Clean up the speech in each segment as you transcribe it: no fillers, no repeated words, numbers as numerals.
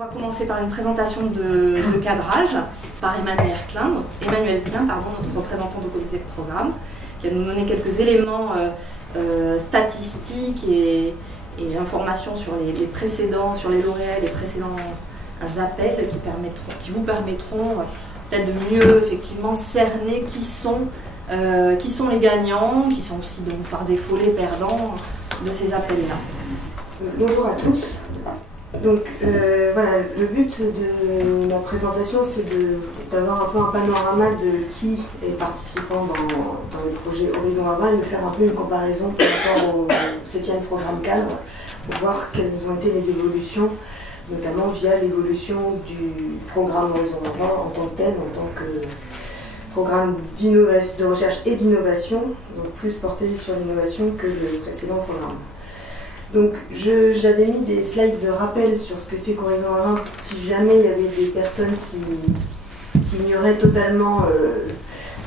va commencer par une présentation de cadrage par Emmanuel Klein, notre représentant du comité de programme, qui va nous donner quelques éléments statistiques et informations sur les précédents, sur les lauréats, les précédents appels qui vous permettront peut-être de mieux effectivement cerner qui sont les gagnants, qui sont aussi donc par défaut les perdants de ces appels-là. Bonjour à tous. Donc voilà, le but de ma présentation, c'est d'avoir un peu un panorama de qui est participant dans le projet Horizon 2020 et de faire un peu une comparaison par rapport au 7e programme cadre pour voir quelles ont été les évolutions, notamment via l'évolution du programme Horizon 2020 en tant que tel, en tant que programme de recherche et d'innovation, donc plus porté sur l'innovation que le précédent programme. Donc j'avais mis des slides de rappel sur ce que c'est qu'Horizon 2020 si jamais il y avait des personnes qui ignoraient totalement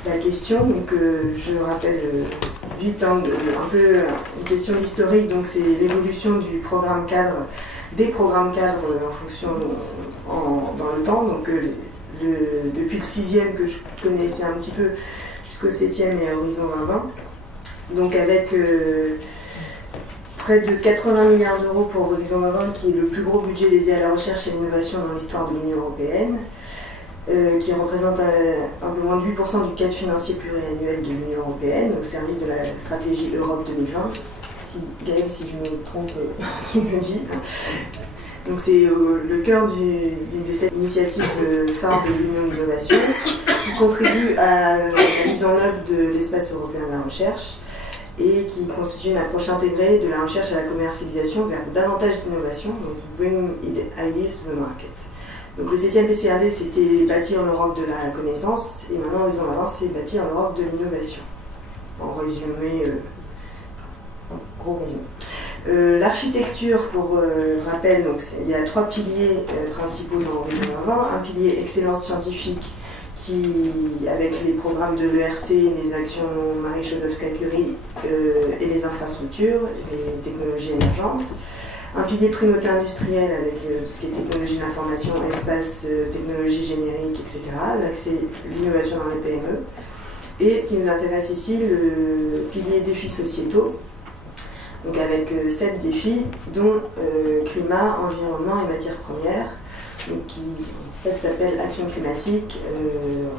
la question. Donc je rappelle vite un peu une question d'historique. Donc c'est l'évolution du programme cadre, des programmes cadres en fonction dans le temps. Donc depuis le 6e que je connaissais un petit peu jusqu'au 7e et Horizon 2020. Donc avec près de 80 milliards d'euros pour Horizon 2020, qui est le plus gros budget dédié à la recherche et à l'innovation dans l'histoire de l'Union européenne, qui représente un peu moins de 8% du cadre financier pluriannuel de l'Union européenne, au service de la stratégie Europe 2020. Gaël, si je me trompe, tu me dis. Donc c'est le cœur d'une des 7 initiatives phares de l'Union de l'innovation, qui contribue à la mise en œuvre de l'espace européen de la recherche, et qui constitue une approche intégrée de la recherche à la commercialisation vers davantage d'innovation, donc Bring Ideas to the Market. Donc le 7e PCRD, c'était bâtir l'Europe de la connaissance, et maintenant Horizon 2020, c'est bâtir l'Europe de l'innovation. En résumé, gros résumé. L'architecture, pour rappel, donc il y a 3 piliers principaux dans Horizon 2020. Un pilier excellence scientifique, avec les programmes de l'ERC, les actions Marie Sklodowska-Curie et les infrastructures, les technologies émergentes. Un pilier primauté industrielle avec tout ce qui est technologie de l'information, espace, technologie générique, etc. L'accès, l'innovation dans les PME. Et ce qui nous intéresse ici, le pilier défis sociétaux, donc avec 7 défis, dont climat, environnement et matières premières, donc qui en fait s'appelle action climatique,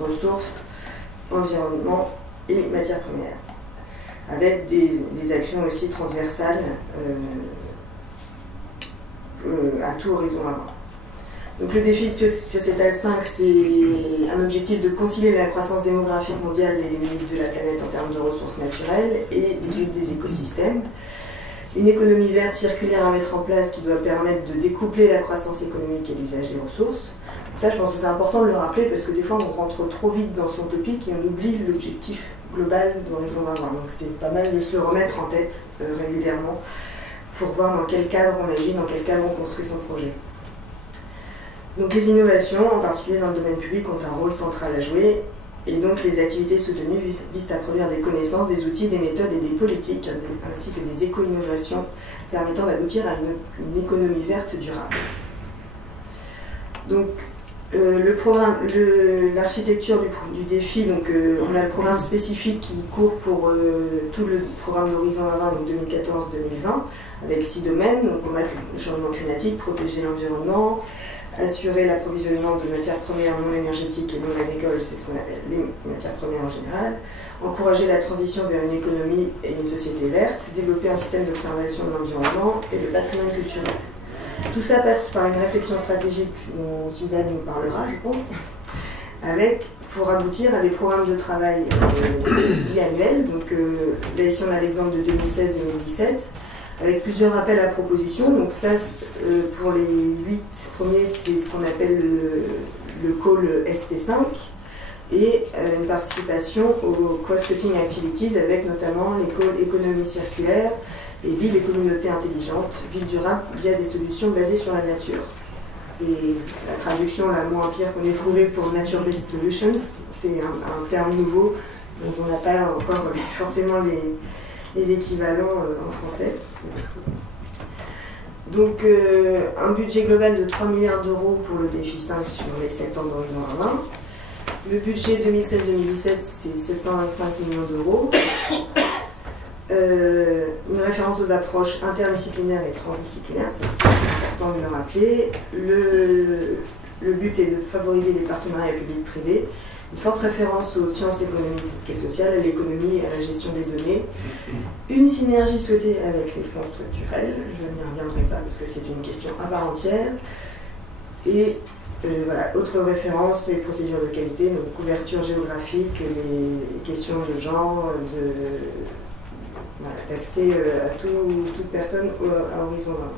ressources, environnement et matières premières, avec des actions aussi transversales à tout Horizon 2020. Donc le défi sociétal 5, c'est un objectif de concilier la croissance démographique mondiale et les limites de la planète en termes de ressources naturelles et d'étude des écosystèmes. Une économie verte circulaire à mettre en place qui doit permettre de découpler la croissance économique et l'usage des ressources. Ça, je pense que c'est important de le rappeler parce que des fois, on rentre trop vite dans son topic et on oublie l'objectif global d'Horizon 2020. Donc c'est pas mal de se le remettre en tête régulièrement pour voir dans quel cadre on agit, dans quel cadre on construit son projet. Donc les innovations, en particulier dans le domaine public, ont un rôle central à jouer. Et donc les activités soutenues visent à produire des connaissances, des outils, des méthodes et des politiques, ainsi que des éco-innovations permettant d'aboutir à une économie verte durable. Donc l'architecture du défi, donc on a le programme spécifique qui court pour tout le programme d'Horizon 2020, donc 2014-2020, avec 6 domaines. Donc on a le changement climatique, protéger l'environnement, assurer l'approvisionnement de matières premières non énergétiques et non agricoles, c'est ce qu'on appelle les matières premières en général, encourager la transition vers une économie et une société verte, développer un système d'observation de l'environnement et le patrimoine culturel. Tout ça passe par une réflexion stratégique dont Suzanne nous parlera, je pense, pour aboutir à des programmes de travail biannuels. Donc là ici on a l'exemple de 2016-2017, avec plusieurs appels à propositions. Donc ça, pour les 8 premiers, c'est ce qu'on appelle le call SC5, et une participation aux cross-cutting activities, avec notamment les calls économie circulaire et ville et communauté intelligente, ville durable via des solutions basées sur la nature. C'est la traduction la moins pire qu'on ait trouvée pour Nature-Based Solutions. C'est un terme nouveau dont on n'a pas encore forcément les équivalents en français. Donc un budget global de 3 milliards d'euros pour le défi 5 sur les 7 ans d'horizon 2020. Le budget 2016-2017, c'est 725 millions d'euros. Une référence aux approches interdisciplinaires et transdisciplinaires, c'est aussi important de le rappeler. Le but est de favoriser les partenariats publics-privés. Une forte référence aux sciences économiques et sociales, à l'économie et à la gestion des données. Une synergie souhaitée avec les fonds structurels, je n'y reviendrai pas parce que c'est une question à part entière. Et voilà, autre référence, les procédures de qualité, donc couverture géographique, les questions de genre, d'accès à toute personne à Horizon 2020.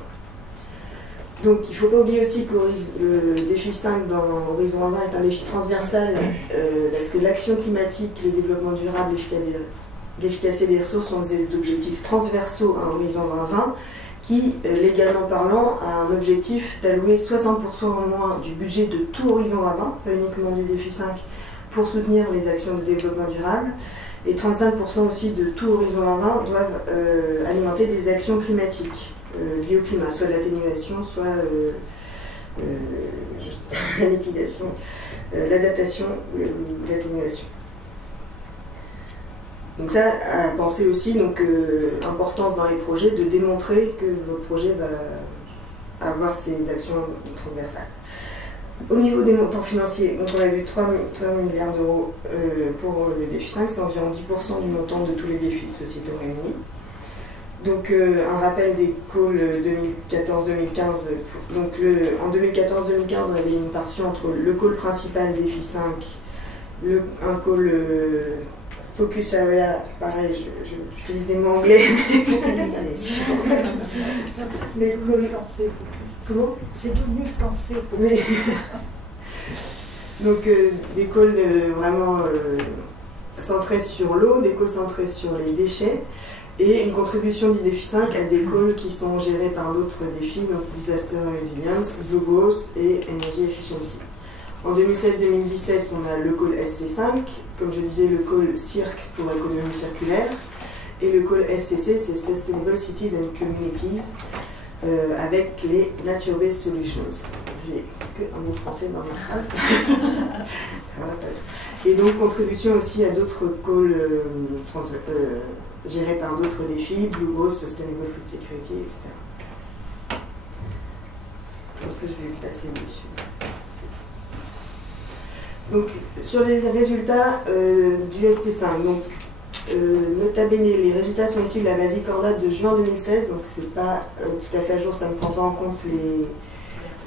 Donc il ne faut pas oublier aussi que le défi 5 dans Horizon 2020 est un défi transversal parce que l'action climatique, le développement durable, l'efficacité des ressources sont des objectifs transversaux à Horizon 2020 qui, légalement parlant, a un objectif d'allouer 60% au moins du budget de tout Horizon 2020, pas uniquement du défi 5, pour soutenir les actions de développement durable. Et 35% aussi de tout Horizon 2020 doivent alimenter des actions climatiques liées au climat, soit l'atténuation, soit la mitigation, l'adaptation ou l'atténuation. Donc ça, à penser aussi, donc importance dans les projets de démontrer que votre projet va avoir ces actions transversales. Au niveau des montants financiers, donc on a vu 3 milliards d'euros pour le défi 5, c'est environ 10% du montant de tous les défis sociétaux réunis. Donc un rappel des calls 2014-2015. Donc en 2014-2015, on avait une partition entre le call principal défi 5, un call focus area, pareil, j'utilise des mots anglais. Comment ? C'est devenu français. Oui. Donc des calls vraiment centrés sur l'eau, des calls centrés sur les déchets, et une contribution du défi 5 à des calls qui sont gérés par d'autres défis, donc Disaster Resilience, Blue Growth et Energy Efficiency. En 2016-2017, on a le call SC5, comme je disais, le call CIRC pour économie circulaire, et le call SCC, c'est Sustainable Cities and Communities, avec les Nature-Based Solutions. J'ai qu'un mot français dans ma phrase. Ça va pas. Et donc, contribution aussi à d'autres calls gérés par d'autres défis, Blue Growth, Sustainable Food Security, etc. Comme ça, je vais passer dessus. Donc, sur les résultats du SC5, donc, nota bene, les résultats sont issus de la base ICORDA de juin 2016, donc c'est pas tout à fait à jour, ça ne prend pas en compte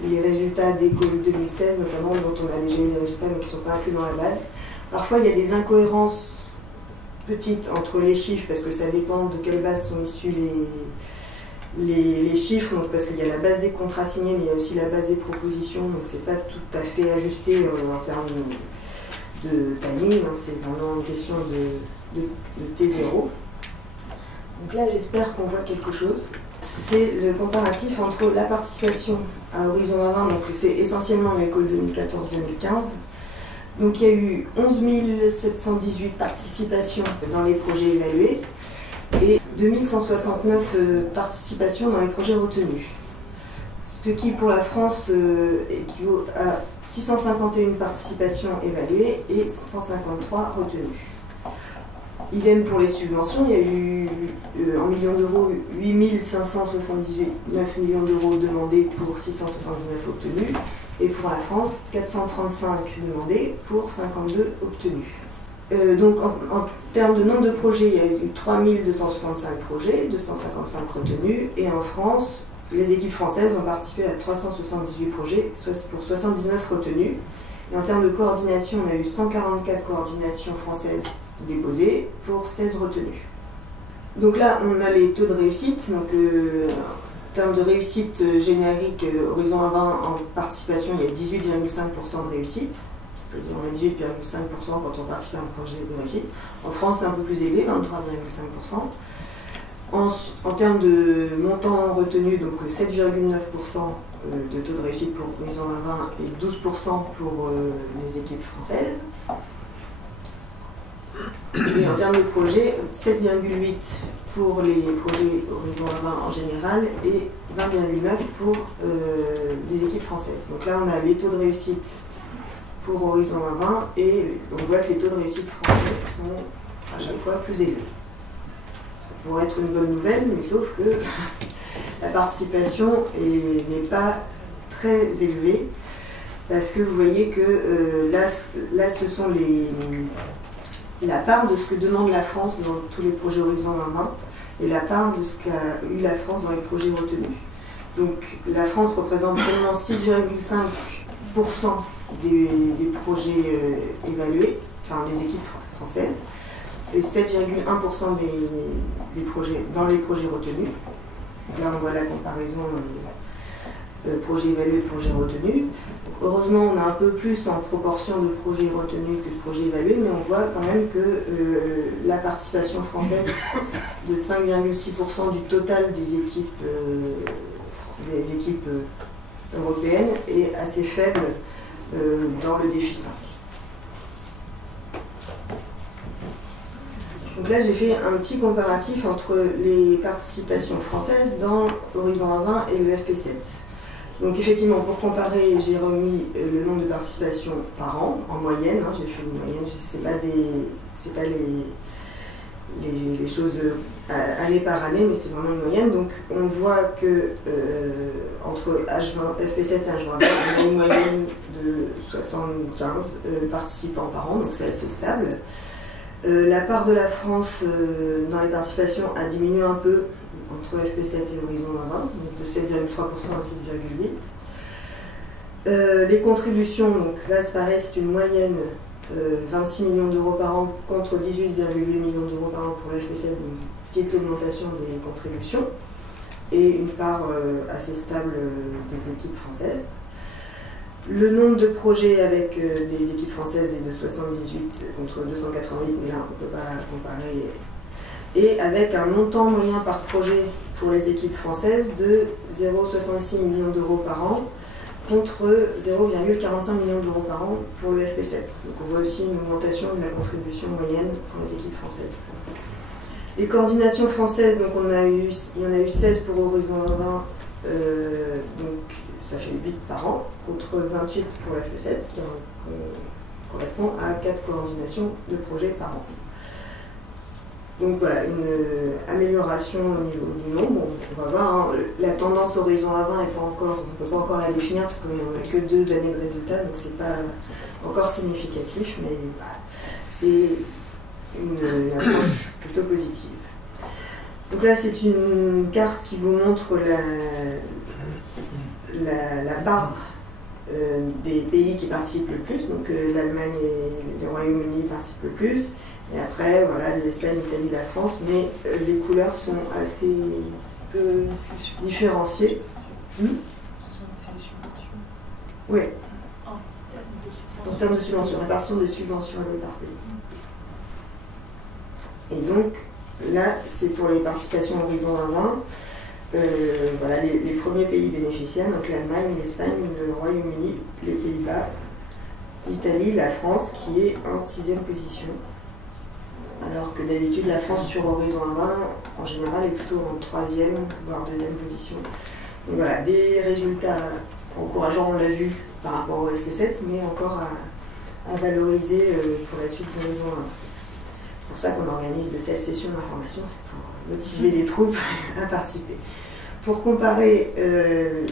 les résultats des calls 2016, notamment dont on a déjà eu les résultats mais qui ne sont pas inclus dans la base. Parfois, il y a des incohérences petites entre les chiffres parce que ça dépend de quelle base sont issus les chiffres, donc parce qu'il y a la base des contrats signés, mais il y a aussi la base des propositions, donc c'est pas tout à fait ajusté en termes de timing, hein, c'est vraiment une question de T0. Donc là, j'espère qu'on voit quelque chose. C'est le comparatif entre la participation à Horizon 2020, donc c'est essentiellement l'école 2014-2015. Donc il y a eu 11 718 participations dans les projets évalués et 2169 participations dans les projets retenus. Ce qui pour la France équivaut à 651 participations évaluées et 153 retenues. Idem pour les subventions, il y a eu en millions d'euros 8 579 millions d'euros demandés pour 679 obtenus, et pour la France 435 demandés pour 52 obtenus. Donc en termes de nombre de projets, il y a eu 3265 projets, 255 retenus, et en France, les équipes françaises ont participé à 378 projets, soit pour 79 retenus. Et en termes de coordination, on a eu 144 coordinations françaises déposées pour 16 retenues. Donc là, on a les taux de réussite. Donc, en termes de réussite générique, Horizon 2020 en participation, il y a 18,5% de réussite. C'est-à-dire on a 18,5% quand on participe à un projet de réussite. En France, c'est un peu plus élevé, 23,5%. En termes de montant retenu, donc 7,9% de taux de réussite pour Horizon 2020 et 12% pour les équipes françaises. Et en termes de projet, 7,8 pour les projets Horizon 2020 en général et 20,9 pour les équipes françaises. Donc là, on a les taux de réussite pour Horizon 2020 et on voit que les taux de réussite français sont à chaque fois plus élevés. Ça pourrait être une bonne nouvelle, mais sauf que la participation n'est pas très élevée parce que vous voyez que là, ce sont la part de ce que demande la France dans tous les projets Horizon 2020 et la part de ce qu'a eu la France dans les projets retenus. Donc la France représente seulement 6,5% des projets évalués, enfin des équipes françaises, et 7,1% des projets dans les projets retenus. Donc là on voit la comparaison projet évalué, projet retenu. Heureusement, on a un peu plus en proportion de projets retenus que de projets évalués, mais on voit quand même que la participation française de 5,6% du total des équipes européennes est assez faible dans le défi 5. Donc là, j'ai fait un petit comparatif entre les participations françaises dans Horizon 2020 et le FP7. Donc effectivement, pour comparer, j'ai remis le nombre de participations par an, en moyenne. J'ai fait une moyenne, c'est pas les choses année par année, mais c'est vraiment une moyenne. Donc on voit que entre FP7 et H20, on a une moyenne de 75 participants par an, donc c'est assez stable. La part de la France dans les participations a diminué un peu entre FP7 et Horizon 2020, donc de 7,3% à 6,8%. Les contributions, donc là c'est pareil, c'est une moyenne 26 millions d'euros par an contre 18,8 millions d'euros par an pour le FP7, une petite augmentation des contributions et une part assez stable des équipes françaises. Le nombre de projets avec des équipes françaises est de 78 contre 288, mais là on ne peut pas comparer. Et avec un montant moyen par projet pour les équipes françaises de 0,66 millions d'euros par an contre 0,45 millions d'euros par an pour le FP7. Donc on voit aussi une augmentation de la contribution moyenne pour les équipes françaises. Les coordinations françaises, donc il y en a eu 16 pour Horizon 2020, donc ça fait 8 par an, contre 28 pour le FP7, qui correspond à 4 coordinations de projets par an. Donc voilà, une amélioration au niveau du nombre. On va voir, hein, la tendance Horizon 2020 on ne peut pas encore la définir parce qu'on n'a que 2 années de résultats, donc c'est pas encore significatif, mais voilà, c'est une approche plutôt positive. Donc là, c'est une carte qui vous montre la barre des pays qui participent le plus. Donc l'Allemagne et le Royaume-Uni participent le plus. Et après, voilà, l'Espagne, l'Italie, la France, mais les couleurs sont assez peu différenciées. Ce sont les subventions. Oui. En termes de subventions, répartition des subventions par pays. Et donc, là, c'est pour les participations Horizon 2020. Voilà, les premiers pays bénéficiaires, donc l'Allemagne, l'Espagne, le Royaume-Uni, les Pays-Bas, l'Italie, la France, qui est en 6e position. Alors que d'habitude, la France sur Horizon 2020, en général, est plutôt en 3e, voire 2e position. Donc voilà, des résultats encourageants, on l'a vu, par rapport au FP7, mais encore à valoriser pour la suite de Horizon 2020. C'est pour ça qu'on organise de telles sessions d'information, c'est pour motiver les troupes à participer. Pour comparer,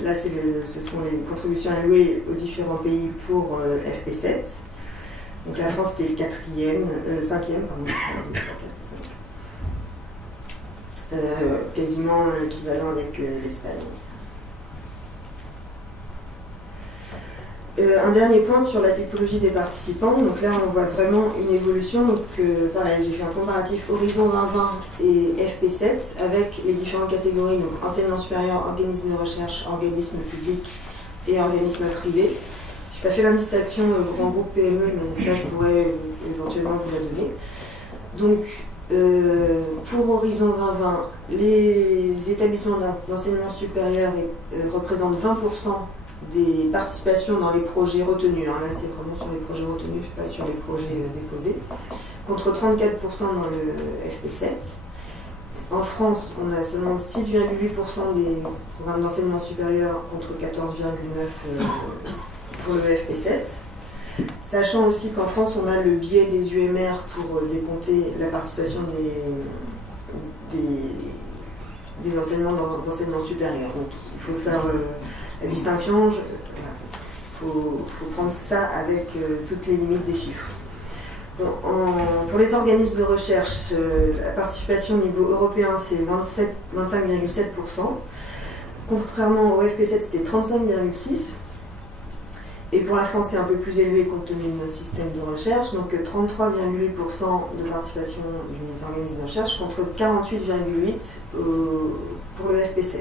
là ce sont les contributions allouées aux différents pays pour FP7. Donc la France était 5e, quasiment équivalent avec l'Espagne. Un dernier point sur la typologie des participants. Donc là, on voit vraiment une évolution. Donc pareil, j'ai fait un comparatif Horizon 2020 et FP7 avec les différentes catégories, donc enseignement supérieur, organisme de recherche, organisme public et organisme privé. Je n'ai pas fait la liste d'action grand groupe PME, mais ça, je pourrais éventuellement vous la donner. Donc, pour Horizon 2020, les établissements d'enseignement supérieur représentent 20% des participations dans les projets retenus. Là, c'est vraiment sur les projets retenus, pas sur les projets déposés. contre 34% dans le FP7. En France, on a seulement 6,8% des programmes d'enseignement supérieur contre 14,9% pour le FP7. Sachant aussi qu'en France, on a le biais des UMR pour décompter la participation des enseignements d'enseignement supérieur. Donc il faut faire la distinction, il faut prendre ça avec toutes les limites des chiffres. Pour les organismes de recherche, la participation au niveau européen, c'est 25,7%. Contrairement au FP7, c'était 35,6%. Et pour la France, c'est un peu plus élevé compte tenu de notre système de recherche. Donc 33,8% de participation des organismes de recherche contre 48,8% pour le FP7.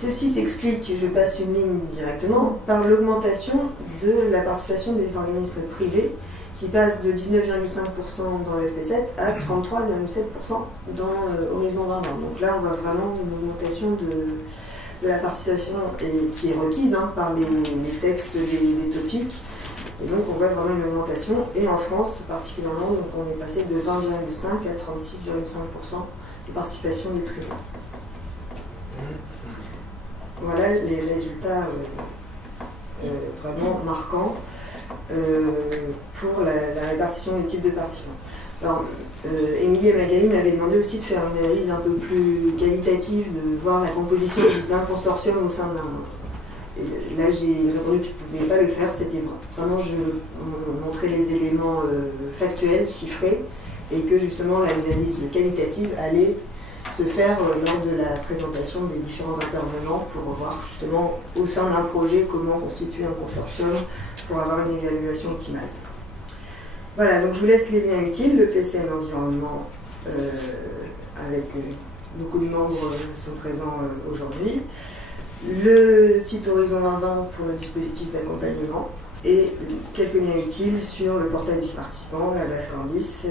Ceci s'explique, je passe une ligne directement, par l'augmentation de la participation des organismes privés qui passe de 19,5% dans le FP7 à 33,7% dans Horizon 2020. Donc là, on voit vraiment une augmentation de la participation qui est requise par les textes des topics. Et donc, on voit vraiment une augmentation. Et en France, particulièrement, donc on est passé de 20,5% à 36,5% de participation des privés. Voilà les résultats vraiment marquants pour la répartition des types de participants. Alors, Émilie et Magali m'avaient demandé aussi de faire une analyse un peu plus qualitative, de voir la composition d'un consortium au sein d'un. Et là, j'ai répondu que je ne pouvais pas le faire, c'était vraiment, je montrais les éléments factuels, chiffrés, et que justement l'analyse qualitative allait se faire lors de la présentation des différents intervenants pour voir justement au sein d'un projet comment constituer un consortium pour avoir une évaluation optimale. Voilà, donc je vous laisse les liens utiles, le PCN Environnement avec beaucoup de membres sont présents aujourd'hui, le site Horizon 2020 pour le dispositif d'accompagnement et quelques liens utiles sur le portail du participant, la base Cordis,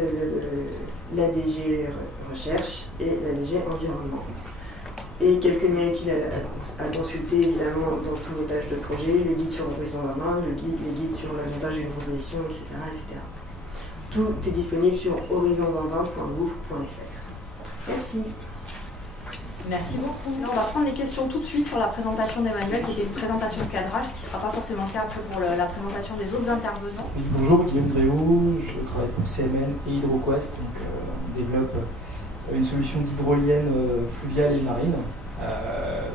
l'ADG Recherche et l'ADG Environnement. Et quelques liens utiles à consulter évidemment dans tout montage de projet, les guides sur Horizon 2020, les guides sur le montage d'une proposition, etc., etc. Tout est disponible sur horizon2020.gouv.fr. Merci. Merci beaucoup. On va prendre les questions tout de suite sur la présentation d'Emmanuel, qui était une présentation de cadrage, ce qui ne sera pas forcément le cas après pour la présentation des autres intervenants. Oui, bonjour, Guillaume Gréau, je travaille pour CMN et HydroQuest, donc on développe une solution d'hydrolienne fluviale et marine.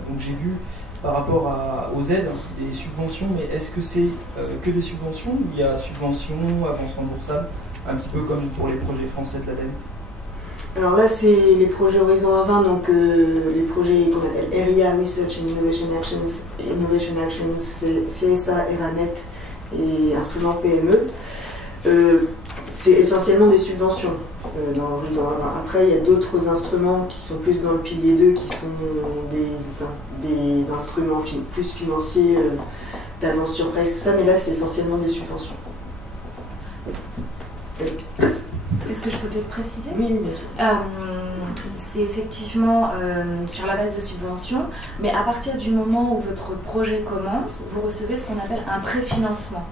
Donc j'ai vu par rapport aux aides des subventions, mais est-ce que c'est que des subventions ou il y a subventions, avances remboursables, un petit peu comme pour les projets français de l'ADEME? Alors là, c'est les projets Horizon 2020, donc les projets qu'on appelle RIA, Research and Innovation Actions, CSA, ERANET et instruments PME. C'est essentiellement des subventions dans Horizon 2020. Après, il y a d'autres instruments qui sont plus dans le pilier 2, qui sont des instruments plus financiers, d'avance sur presse, tout ça, mais là, c'est essentiellement des subventions. Est-ce que je peux peut-être préciser? Oui, bien sûr. C'est effectivement sur la base de subventions, mais à partir du moment où votre projet commence, vous recevez ce qu'on appelle un préfinancement.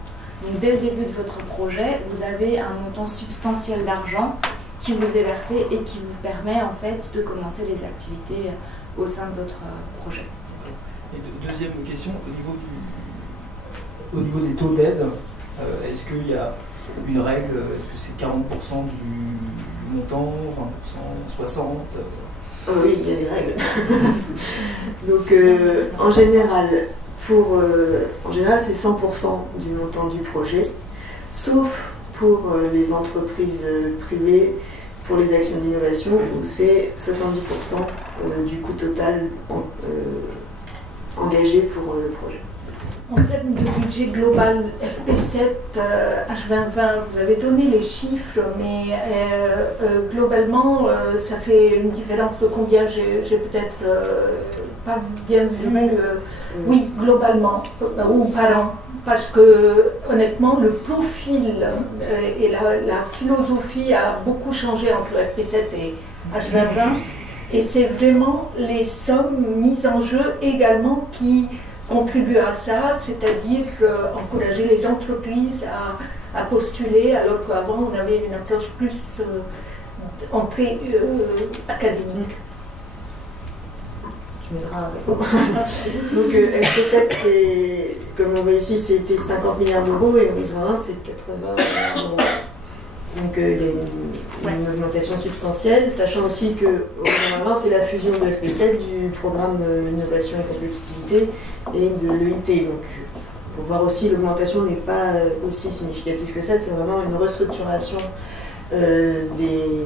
Donc dès le début de votre projet, vous avez un montant substantiel d'argent qui vous est versé et qui vous permet en fait de commencer les activités au sein de votre projet. Et deuxième question, au niveau des taux d'aide, est-ce qu'il y a une règle? Est-ce que c'est 40% du montant, 20%, 60%? Oui, il y a des règles. Donc en général, c'est 100% du montant du projet, sauf pour les entreprises privées, pour les actions d'innovation, où c'est 70% du coût total engagé pour le projet. En termes de budget global FP7 H2020, vous avez donné les chiffres, mais globalement, ça fait une différence de combien? J'ai peut-être pas bien vu. Oui, globalement, ou par an. Parce que, honnêtement, le profil et la philosophie a beaucoup changé entre FP7 et H2020. Et c'est vraiment les sommes mises en jeu également qui contribuer à ça, c'est-à-dire encourager les entreprises à postuler, alors qu'avant on avait une approche plus entrée académique. Tu m'aideras. Donc FP7, c'est, comme on voit ici, c'était 50 milliards d'euros et Horizon 1, c'est 80 milliards d'euros. Donc il y a une augmentation substantielle, sachant aussi que Horizon 1, c'est la fusion de FP7 du programme Innovation et Compétitivité et de l'EIT. Donc pour voir aussi, l'augmentation n'est pas aussi significative que ça, c'est vraiment une restructuration des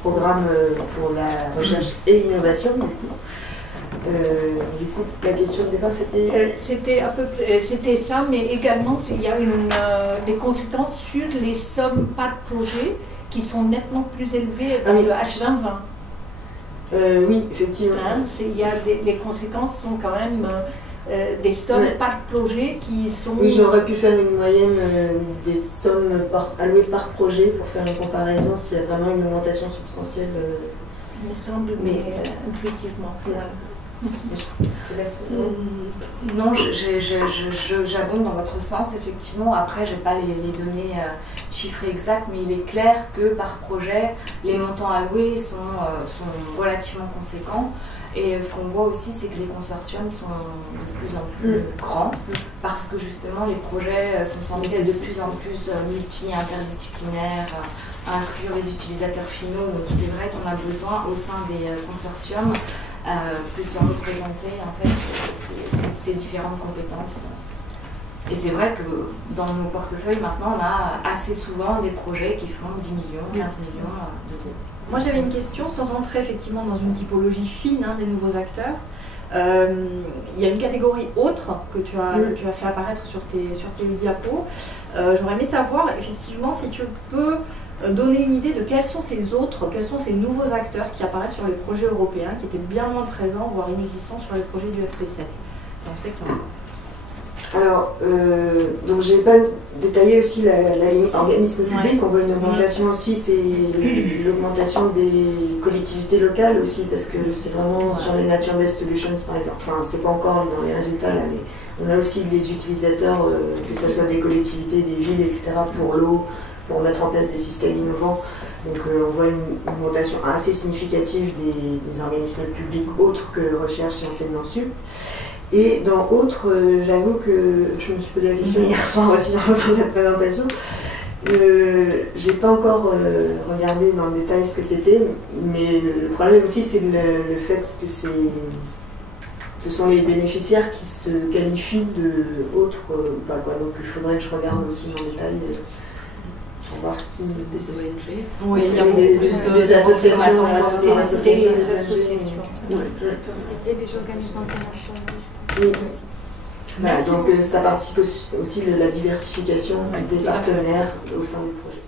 programmes pour la recherche et l'innovation. Du coup, la question de départ, c'était... C'était ça, mais également, il y a des conséquences sur les sommes par projet qui sont nettement plus élevées dans le H2020. Oui, effectivement. Hein, les conséquences sont quand même des sommes par projet qui sont... Oui, j'aurais pu faire une moyenne des sommes allouées par projet pour faire une comparaison s'il y a vraiment une augmentation substantielle. Il me semble, mais intuitivement. Non, j'abonde dans votre sens, effectivement. Après, je n'ai pas les données chiffrées exactes, mais il est clair que par projet, les montants alloués sont relativement conséquents. Et ce qu'on voit aussi, c'est que les consortiums sont de plus en plus grands, parce que justement, les projets sont censés être de plus en plus multi-interdisciplinaires, inclure les utilisateurs finaux. Donc c'est vrai qu'on a besoin au sein des consortiums que soient représentées en fait ces différentes compétences. Et c'est vrai que dans nos portefeuilles maintenant, on a assez souvent des projets qui font 10 millions, 15 millions d'euros. Moi j'avais une question, sans entrer effectivement dans une typologie fine des nouveaux acteurs. Il y a une catégorie autre que tu as fait apparaître sur tes diapos. J'aurais aimé savoir effectivement si tu peux donner une idée de quels sont ces nouveaux acteurs qui apparaissent sur les projets européens, qui étaient bien moins présents, voire inexistants sur les projets du FP7. On sait qu'il y en a. Alors, donc je n'ai pas détaillé aussi la ligne organisme public. On voit une augmentation aussi, c'est l'augmentation des collectivités locales aussi, parce que c'est vraiment sur les Nature-Based Solutions par exemple. Enfin, c'est pas encore dans les résultats là, mais on a aussi des utilisateurs, que ce soit des collectivités, des villes, etc., pour l'eau, pour mettre en place des systèmes innovants. Donc on voit une augmentation assez significative des organismes publics autres que recherche et enseignement sup. Et dans autres, j'avoue que je me suis posé la question hier soir aussi en faisant cette présentation. J'ai pas encore regardé dans le détail ce que c'était, mais le problème aussi c'est le fait que ce sont les bénéficiaires qui se qualifient de autres, donc il faudrait que je regarde aussi dans le détail. Pour voir qui... Des ONG. Oui, il y a des associations. Et des organismes internationaux. Oui, aussi. Voilà, donc ça participe aussi de la diversification des partenaires au sein du projet.